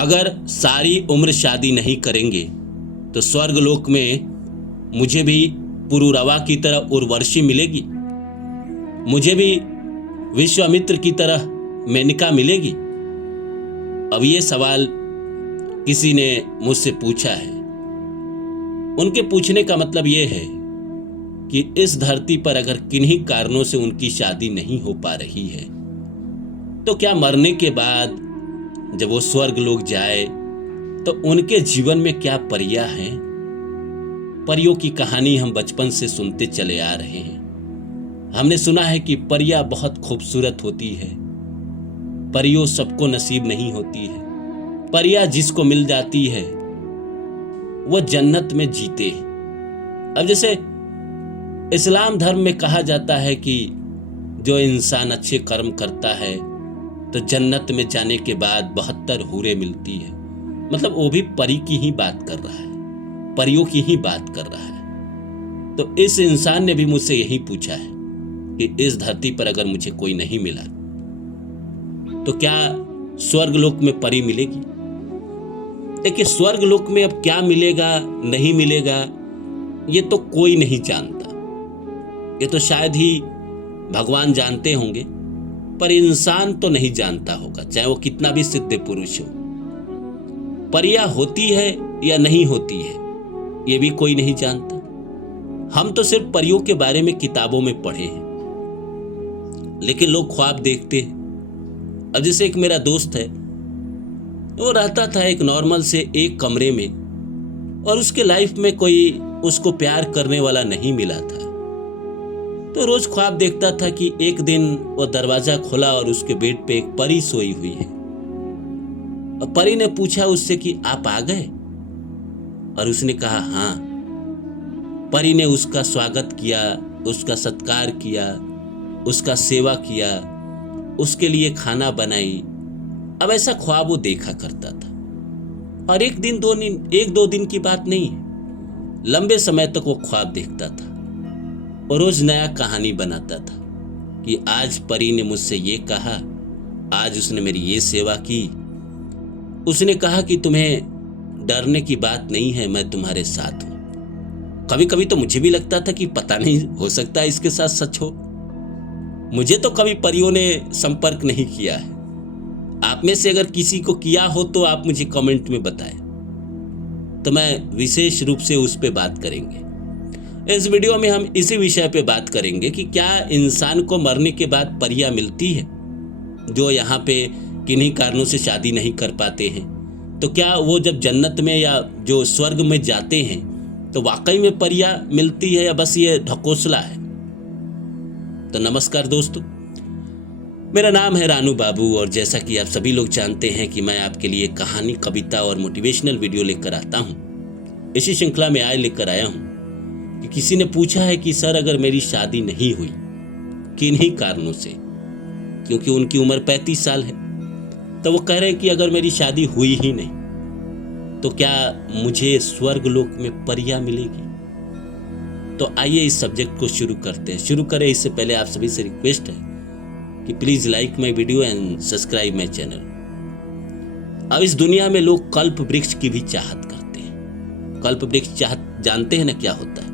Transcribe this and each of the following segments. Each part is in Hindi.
अगर सारी उम्र शादी नहीं करेंगे तो स्वर्गलोक में मुझे भी पुरुरवा की तरह उर्वशी मिलेगी, मुझे भी विश्वामित्र की तरह मेनका मिलेगी। अब ये सवाल किसी ने मुझसे पूछा है। उनके पूछने का मतलब ये है कि इस धरती पर अगर किन्हीं कारणों से उनकी शादी नहीं हो पा रही है तो क्या मरने के बाद जब वो स्वर्ग लोग जाए तो उनके जीवन में क्या परियां हैं? परियों की कहानी हम बचपन से सुनते चले आ रहे हैं। हमने सुना है कि परियां बहुत खूबसूरत होती है, परियों सबको नसीब नहीं होती है। परियां जिसको मिल जाती है वो जन्नत में जीते हैं। अब जैसे इस्लाम धर्म में कहा जाता है कि जो इंसान अच्छे कर्म करता है तो जन्नत में जाने के बाद 72 हूरें मिलती है। मतलब वो भी परी की ही बात कर रहा है, परियों की ही बात कर रहा है। तो इस इंसान ने भी मुझसे यही पूछा है कि इस धरती पर अगर मुझे कोई नहीं मिला तो क्या स्वर्गलोक में परी मिलेगी? देखिए, स्वर्गलोक में अब क्या मिलेगा नहीं मिलेगा ये तो कोई नहीं जानता। ये तो शायद ही भगवान जानते होंगे, पर इंसान तो नहीं जानता होगा, चाहे वो कितना भी सिद्ध पुरुष हो। परियां होती है या नहीं होती है ये भी कोई नहीं जानता। हम तो सिर्फ परियों के बारे में किताबों में पढ़े हैं, लेकिन लोग ख्वाब देखते हैं। अब जैसे एक मेरा दोस्त है, वो रहता था एक नॉर्मल से एक कमरे में और उसके लाइफ में कोई उसको प्यार करने वाला नहीं मिला था। तो रोज ख्वाब देखता था कि एक दिन वो दरवाजा खोला और उसके बेड पे एक परी सोई हुई है। और परी ने पूछा उससे कि आप आ गए? और उसने कहा हाँ। परी ने उसका स्वागत किया, उसका सत्कार किया, उसका सेवा किया, उसके लिए खाना बनाई। अब ऐसा ख्वाब वो देखा करता था और एक दो दिन की बात नहीं है, लंबे समय तक वो ख्वाब देखता था और रोज नया कहानी बनाता था कि आज परी ने मुझसे ये कहा, आज उसने मेरी ये सेवा की, उसने कहा कि तुम्हें डरने की बात नहीं है, मैं तुम्हारे साथ हूं। कभी कभी तो मुझे भी लगता था कि पता नहीं, हो सकता है इसके साथ सच हो। मुझे तो कभी परियों ने संपर्क नहीं किया है। आप में से अगर किसी को किया हो तो आप मुझे कमेंट में बताएं, तो मैं विशेष रूप से उस पे बात करेंगे। इस वीडियो में हम इसी विषय पे बात करेंगे कि क्या इंसान को मरने के बाद परियां मिलती है जो यहाँ पे किन्हीं कारणों से शादी नहीं कर पाते हैं। तो क्या वो जब जन्नत में या जो स्वर्ग में जाते हैं तो वाकई में परियां मिलती है या बस ये ढकोसला है? तो नमस्कार दोस्तों, मेरा नाम है रानू बाबू और जैसा कि आप सभी लोग जानते हैं कि मैं आपके लिए कहानी, कविता और मोटिवेशनल वीडियो लेकर आता हूँ। इसी श्रृंखला में आज लेकर आया हूँ कि किसी ने पूछा है कि सर अगर मेरी शादी नहीं हुई किन्हीं कारणों से, क्योंकि उनकी उम्र 35 साल है, तो वो कह रहे हैं कि अगर मेरी शादी हुई ही नहीं तो क्या मुझे स्वर्गलोक में परियां मिलेगी? तो आइए इस सब्जेक्ट को शुरू करते हैं। शुरू करें इससे पहले आप सभी से रिक्वेस्ट है कि please like my video and subscribe my channel. अब इस दुनिया में लोग कल्प वृक्ष की भी चाहत करते हैं। कल्प वृक्ष चाहत जानते हैं ना क्या होता है?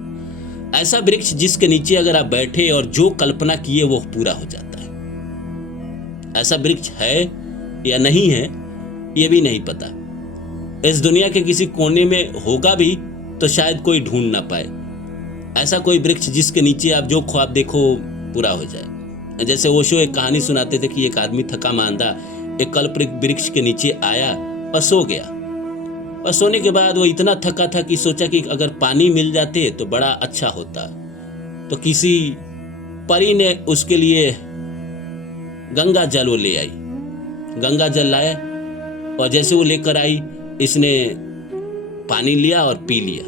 ऐसा वृक्ष जिसके नीचे अगर आप बैठे और जो कल्पना किए वो पूरा हो जाता है। ऐसा वृक्ष है या नहीं है ये भी नहीं पता। इस दुनिया के किसी कोने में होगा भी तो शायद कोई ढूंढ ना पाए। ऐसा कोई वृक्ष जिसके नीचे आप जो ख्वाब देखो पूरा हो जाए। जैसे ओशो एक कहानी सुनाते थे कि एक आदमी थका मांदा एक कल्प वृक्ष के नीचे आया और सो गया। और सोने के बाद वो इतना थका था कि सोचा कि अगर पानी मिल जाते तो बड़ा अच्छा होता। तो किसी परी ने उसके लिए गंगा जल वो ले आई। गंगा जल लाया और जैसे वो लेकर आई, इसने पानी लिया और पी लिया।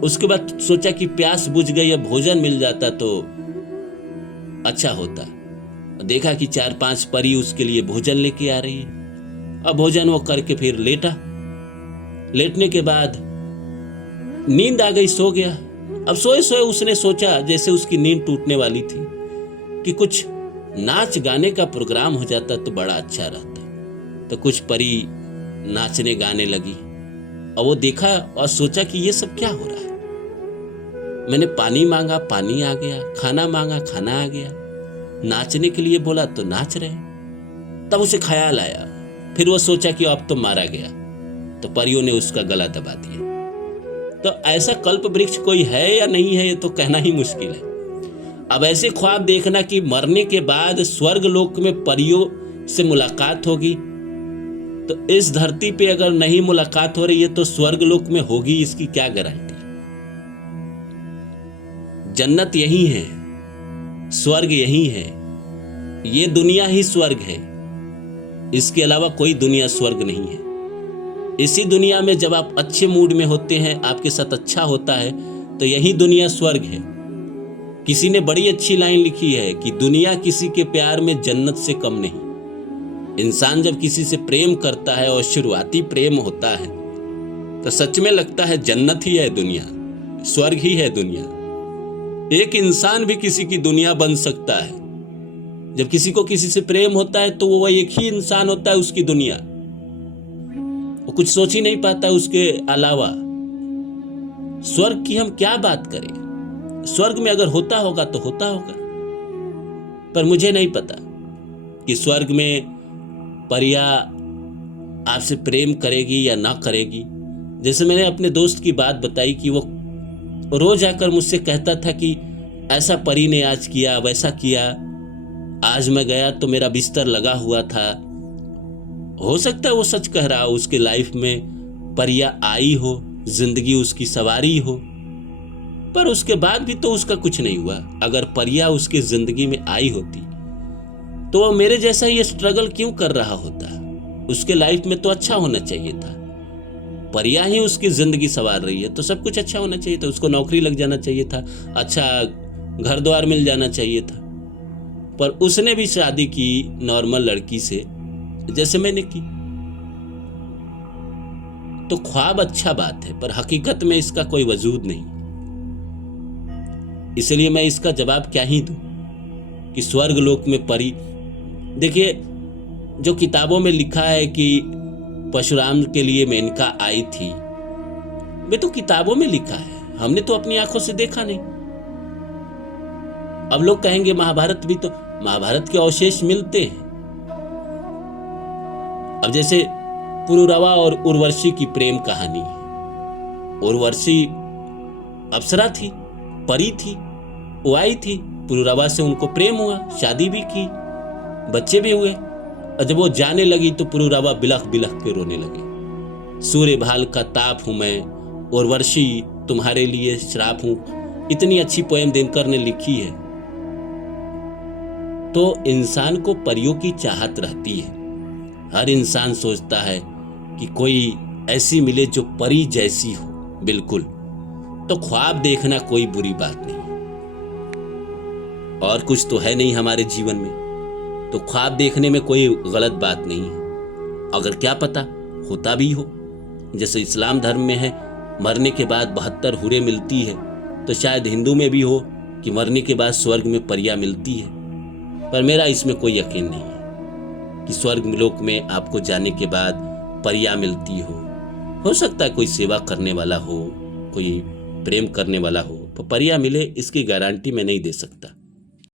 उसके बाद सोचा कि प्यास बुझ गई, अब भोजन मिल जाता तो अच्छा होता। देखा कि 4-5 परी उसके लिए भोजन लेके आ रही है। अब भोजन वो करके फिर लेटा। लेटने के बाद नींद आ गई, सो गया। अब सोए सोए उसने सोचा, जैसे उसकी नींद टूटने वाली थी, कि कुछ नाच गाने का प्रोग्राम हो जाता तो बड़ा अच्छा रहता। तो कुछ परी नाचने गाने लगी। और वो देखा और सोचा कि ये सब क्या हो रहा है। मैंने पानी मांगा, पानी आ गया, खाना मांगा, खाना आ गया, नाचने के लिए बोला तो नाच रहे। तब उसे ख्याल आया, फिर वो सोचा कि अब तो मारा गया, तो परियों ने उसका गला दबा दिया। तो ऐसा कल्प वृक्ष कोई है या नहीं है, ये तो कहना ही मुश्किल है। अब ऐसे ख्वाब देखना कि मरने के बाद स्वर्ग लोक में परियों से मुलाकात होगी, तो इस धरती पे अगर नहीं मुलाकात हो रही है तो स्वर्ग लोक में होगी, इसकी क्या गारंटी। जन्नत यही है, स्वर्ग यही है, ये दुनिया ही स्वर्ग है, इसके अलावा कोई दुनिया स्वर्ग नहीं है। इसी दुनिया में जब आप अच्छे मूड में होते हैं, आपके साथ अच्छा होता है, तो यही दुनिया स्वर्ग है। किसी ने बड़ी अच्छी लाइन लिखी है कि दुनिया किसी के प्यार में जन्नत से कम नहीं। इंसान जब किसी से प्रेम करता है और शुरुआती प्रेम होता है, तो सच में लगता है जन्नत ही है दुनिया, स्वर्ग ही है दुनिया। एक इंसान भी किसी की दुनिया बन सकता है। जब किसी को किसी से प्रेम होता है तो वो एक ही इंसान होता है उसकी दुनिया, वो कुछ सोच ही नहीं पाता उसके अलावा। स्वर्ग की हम क्या बात करें, स्वर्ग में अगर होता होगा तो होता होगा, पर मुझे नहीं पता कि स्वर्ग में परिया आपसे प्रेम करेगी या ना करेगी। जैसे मैंने अपने दोस्त की बात बताई कि वो रोज आकर मुझसे कहता था कि ऐसा परी ने आज किया, वैसा किया, आज मैं गया तो मेरा बिस्तर लगा हुआ था। हो सकता है वो सच कह रहा हो, उसके लाइफ में परिया आई हो, जिंदगी उसकी सवारी हो, पर उसके बाद भी तो उसका कुछ नहीं हुआ। अगर परिया उसकी जिंदगी में आई होती तो वो मेरे जैसा ये स्ट्रगल क्यों कर रहा होता। उसके लाइफ में तो अच्छा होना चाहिए था। परिया ही उसकी जिंदगी संवार रही है तो सब कुछ अच्छा होना चाहिए था। उसको नौकरी लग जाना चाहिए था, अच्छा घर द्वार मिल जाना चाहिए था, पर उसने भी शादी की नॉर्मल लड़की से, जैसे मैंने की। तो ख्वाब अच्छा बात है, पर हकीकत में इसका कोई वजूद नहीं। इसलिए मैं इसका जवाब क्या ही दूं कि स्वर्ग लोक में परी। देखिए, जो किताबों में लिखा है कि परशुराम के लिए मेनका आई थी, वे तो किताबों में लिखा है, हमने तो अपनी आंखों से देखा नहीं। अब लोग कहेंगे महाभारत भी, तो महाभारत के अवशेष मिलते हैं। अब जैसे पुरुरवा और उर्वशी की प्रेम कहानी है। उर्वशी अप्सरा थी, परी थी, वो आई थी, पुरुरवा से उनको प्रेम हुआ, शादी भी की, बच्चे भी हुए। और जब वो जाने लगी तो पुरुरवा बिलख बिलख के रोने लगी। सूर्य भाल का ताप हूं मैं, उर्वशी तुम्हारे लिए श्राप हूं। इतनी अच्छी पोएम दिनकर ने लिखी है। तो इंसान को परियों की चाहत रहती है। हर इंसान सोचता है कि कोई ऐसी मिले जो परी जैसी हो, बिल्कुल। तो ख्वाब देखना कोई बुरी बात नहीं, और कुछ तो है नहीं हमारे जीवन में, तो ख्वाब देखने में कोई गलत बात नहीं है। अगर क्या पता होता भी हो, जैसे इस्लाम धर्म में है मरने के बाद 72 हुरें मिलती है, तो शायद हिंदू में भी हो कि मरने के बाद स्वर्ग में परियां मिलती है। पर मेरा इसमें कोई यकीन नहीं है कि स्वर्ग लोक में आपको जाने के बाद परियां मिलती हो सकता है कोई सेवा करने वाला हो, कोई प्रेम करने वाला हो, तो परियां मिले इसकी गारंटी मैं नहीं दे सकता।